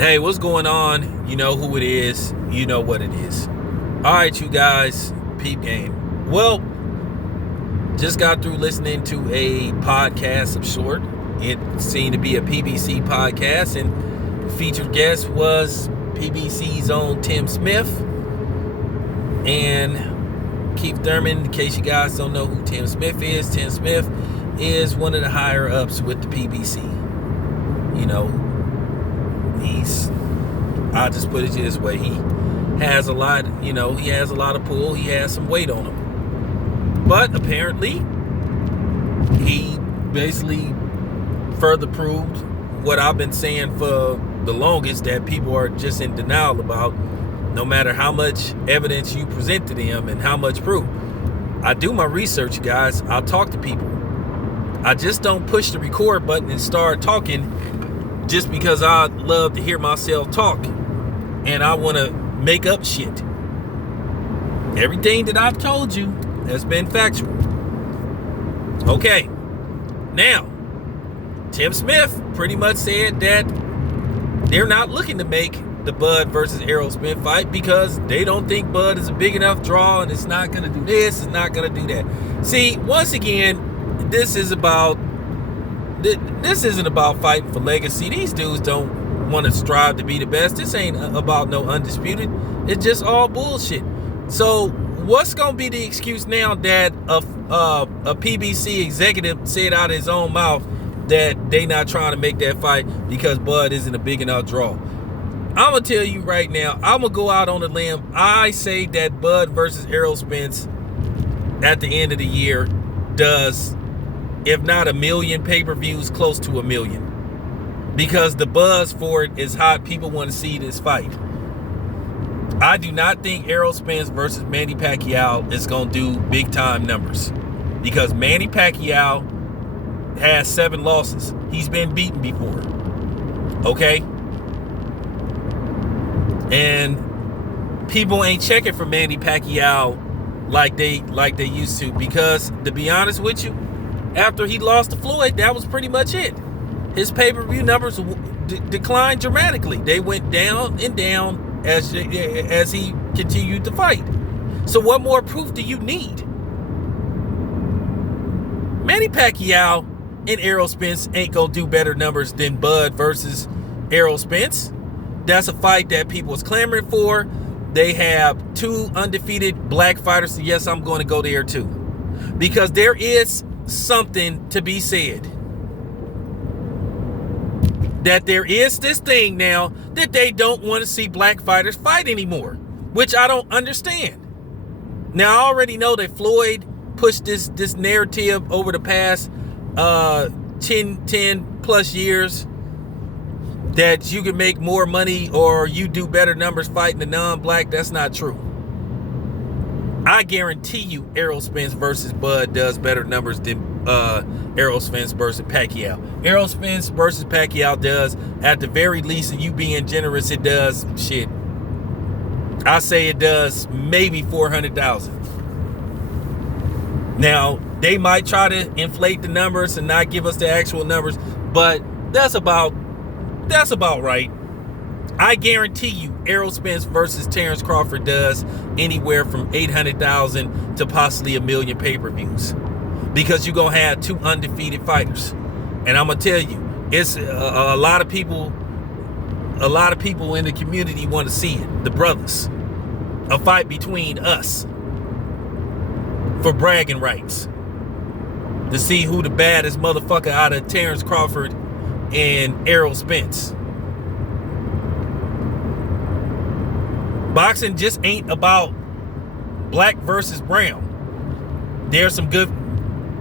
Hey, what's going on? You know who it is. You know what it is. All right, you guys, peep game. Well, just got through listening to a podcast of sort. It seemed to be a PBC podcast, and the featured guest was PBC's own Tim Smith and Keith Thurman. In case you guys don't know who Tim Smith is one of the higher ups with the PBC. You know, I'll just put it this way, he has a lot of pull, he has some weight on him. But apparently, he basically further proved what I've been saying for the longest, that people are just in denial about, no matter how much evidence you present to them and how much proof. I do my research, guys. I'll talk to people. I just don't push the record button and start talking just because I love to hear myself talk and I want to make up shit. Everything that I've told you has been factual. Okay, now, Tim Smith pretty much said that they're not looking to make the Bud versus Errol Spence fight because they don't think Bud is a big enough draw and it's not going to do this, it's not going to do that. See, once again, this isn't about fighting for legacy. These dudes don't want to strive to be the best. This ain't about no undisputed. It's just all bullshit. So what's going to be the excuse now that a PBC executive said out of his own mouth that they not trying to make that fight because Bud isn't a big enough draw? I'm going to tell you right now, I'm going to go out on a limb. I say that Bud versus Errol Spence at the end of the year does, if not 1 million pay-per-views, close to 1 million. Because the buzz for it is hot. People want to see this fight. I do not think Errol Spence versus Manny Pacquiao is going to do big-time numbers. Because Manny Pacquiao has 7 losses. He's been beaten before. Okay? And people ain't checking for Manny Pacquiao like they used to. Because, to be honest with you, after he lost to Floyd, that was pretty much it. His pay-per-view numbers declined dramatically. They went down and down as he continued to fight. So what more proof do you need? Manny Pacquiao and Errol Spence ain't gonna do better numbers than Bud versus Errol Spence. That's a fight that people was clamoring for. They have 2 undefeated black fighters. So yes, I'm going to go there too. Because there is something to be said. That there is this thing now that they don't want to see black fighters fight anymore, which I don't understand. Now, I already know that Floyd pushed this narrative over the past 10 plus years that you can make more money or you do better numbers fighting a non-black. That's not true. I guarantee you Errol Spence versus Bud does better numbers than Errol Spence versus Pacquiao. Errol Spence versus Pacquiao does, at the very least, and you being generous, it does, shit, I say it does maybe 400,000. Now, they might try to inflate the numbers and not give us the actual numbers, but that's about right. I guarantee you Errol Spence versus Terrence Crawford does anywhere from 800,000 to possibly 1 million pay-per-views. Because you're going to have 2 undefeated fighters. And I'm going to tell you, it's a lot of people in the community want to see it. The brothers. A fight between us. For bragging rights. To see who the baddest motherfucker out of Terrence Crawford and Errol Spence. Boxing just ain't about black versus brown. There's some good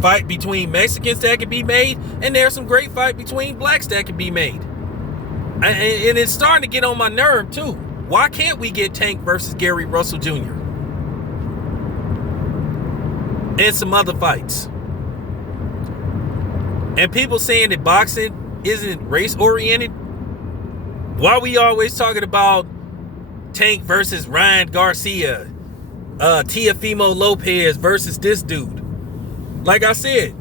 fight between Mexicans that can be made, and there's some great fight between blacks that can be made. And it's starting to get on my nerve too. Why can't we get Tank versus Gary Russell Jr.? And some other fights. And people saying that boxing isn't race oriented. Why we always talking about Tank versus Ryan Garcia, Teofimo Lopez versus this dude? Like I said,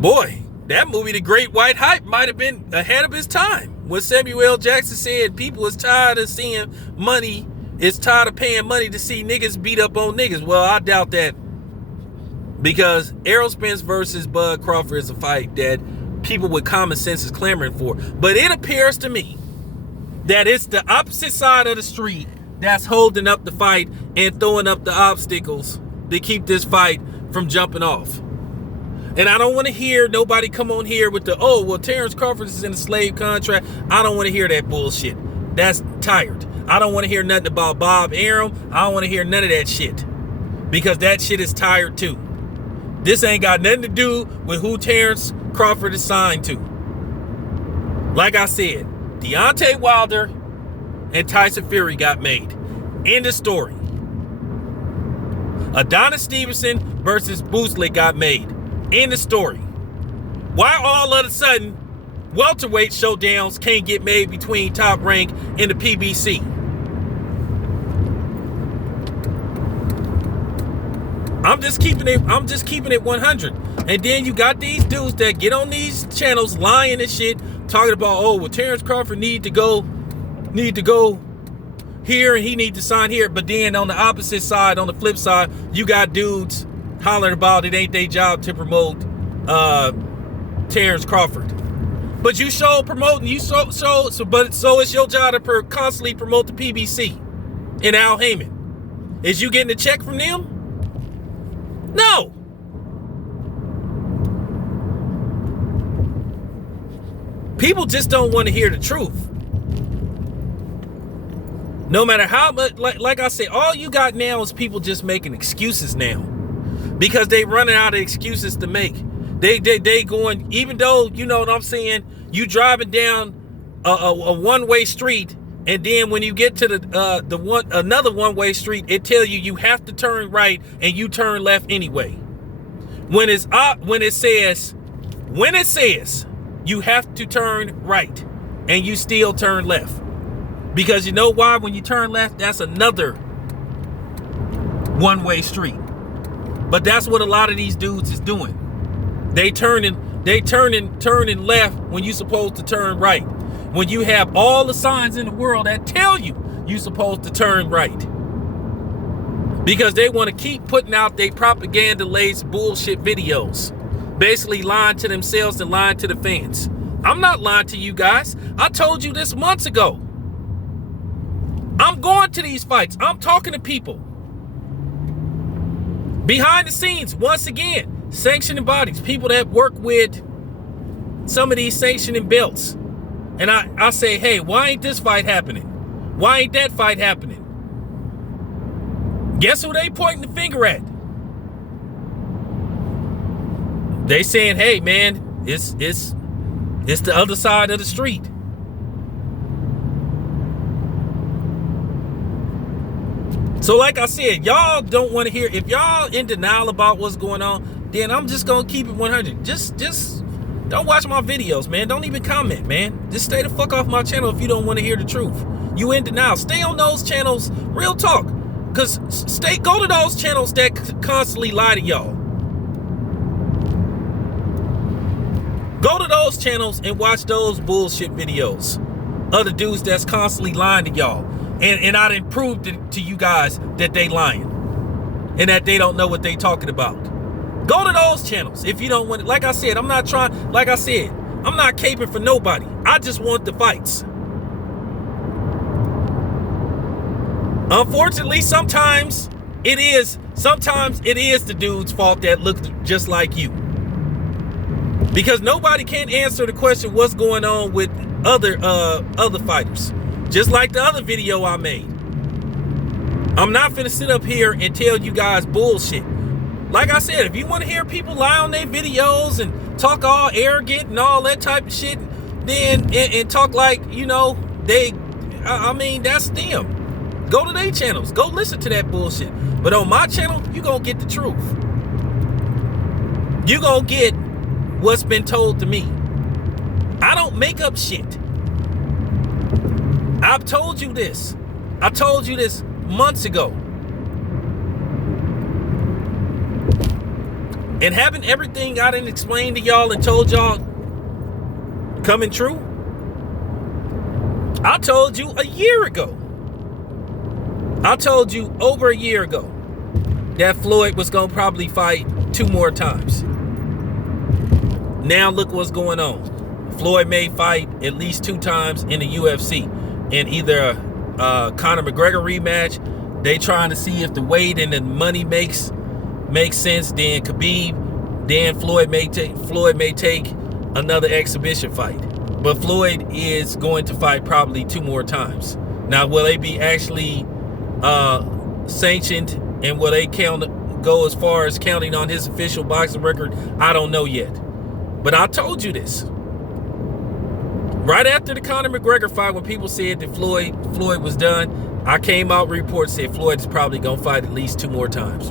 boy, that movie, The Great White Hype, might have been ahead of his time when Samuel L. Jackson said people is tired of seeing money, is tired of paying money to see niggas beat up on niggas. Well, I doubt that, because Errol Spence versus Bud Crawford is a fight that people with common sense is clamoring for. But it appears to me that it's the opposite side of the street that's holding up the fight and throwing up the obstacles to keep this fight from jumping off. And I don't want to hear nobody come on here with the, oh, well, Terrence Crawford is in a slave contract. I don't want to hear that bullshit. That's tired. I don't want to hear nothing about Bob Arum. I don't want to hear none of that shit, because that shit is tired too. This ain't got nothing to do with who Terrence Crawford is signed to. Like I said, Deontay Wilder and Tyson Fury got made. End of story. Adonis Stevenson versus Boozley got made. End of story. Why all of a sudden welterweight showdowns can't get made between Top Rank and the PBC? I'm just keeping it 100. And then you got these dudes that get on these channels lying and shit, talking about, oh, well, Terrence Crawford need to go here and he need to sign here. But then on the opposite side, on the flip side, you got dudes hollering about it ain't their job to promote Terrence Crawford. But you show promoting, but so it's your job to constantly promote the PBC and Al Heyman. Is you getting a check from them? No. People just don't want to hear the truth. No matter how much, like I said, all you got now is people just making excuses now, because they running out of excuses to make. They going, even though, you know what I'm saying, you driving down a one-way street, and then when you get to another one-way street, it tell you have to turn right and you turn left anyway. When it says you have to turn right and you still turn left. Because you know why? When you turn left, that's another one-way street. But that's what a lot of these dudes is doing. They turning left when you're supposed to turn right. When you have all the signs in the world that tell you you're supposed to turn right. Because they want to keep putting out their propaganda-laced bullshit videos. Basically lying to themselves and lying to the fans. I'm not lying to you guys. I told you this months ago. I'm going to these fights. I'm talking to people. Behind the scenes, once again, sanctioning bodies, people that work with some of these sanctioning belts. And I say, hey, why ain't this fight happening? Why ain't that fight happening? Guess who they pointing the finger at? They saying, hey, man, it's the other side of the street. So like I said, y'all don't want to hear, if y'all in denial about what's going on, then I'm just going to keep it 100. Just don't watch my videos, man. Don't even comment, man. Just stay the fuck off my channel if you don't want to hear the truth. You in denial. Stay on those channels, real talk. Because go to those channels that constantly lie to y'all. Go to those channels and watch those bullshit videos. Other dudes that's constantly lying to y'all. And I done proved to you guys that they lying. And that they don't know what they talking about. Go to those channels if you don't want it. Like I said, I'm not caping for nobody. I just want the fights. Unfortunately, sometimes it is the dude's fault that look just like you. Because nobody can answer the question what's going on with other fighters. Just like the other video I made. I'm not finna sit up here and tell you guys bullshit. Like I said, if you want to hear people lie on their videos and talk all arrogant and all that type of shit, then and talk like, you know, that's them. Go to their channels. Go listen to that bullshit. But on my channel, you gonna get the truth. You gonna get what's been told to me. I don't make up shit. I've told you this. I told you this months ago. And having everything I done explained to y'all and told y'all coming true, I told you a year ago. I told you over a year ago that Floyd was going to probably fight 2 more times. Now look what's going on. Floyd may fight at least 2 times in the UFC. In either a Conor McGregor rematch, they trying to see if the weight and the money makes sense. Then Khabib, then Floyd may take another exhibition fight. But Floyd is going to fight probably 2 more times. Now, will they be actually sanctioned, and will they go as far as counting on his official boxing record? I don't know yet. But I told you this. Right after the Conor McGregor fight, when people said that Floyd was done, I came out, reports said Floyd is probably going to fight at least 2 more times.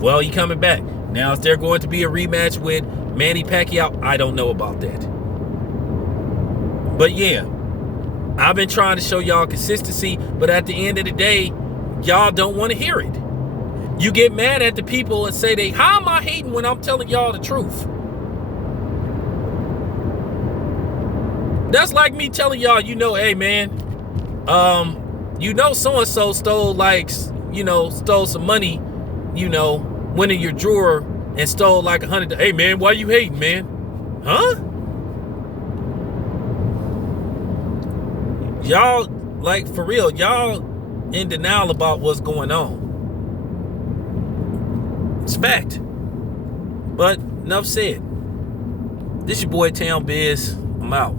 Well, he coming back. Now, is there going to be a rematch with Manny Pacquiao? I don't know about that. But yeah, I've been trying to show y'all consistency, but at the end of the day, y'all don't want to hear it. You get mad at the people and say, how am I hating when I'm telling y'all the truth? That's like me telling y'all, hey man, so-and-so stole stole some money, went in your drawer and stole like $100. Hey man, why you hating, man? Huh? Y'all, like, for real, y'all in denial about what's going on. It's fact. But enough said. This your boy Town Biz. I'm out.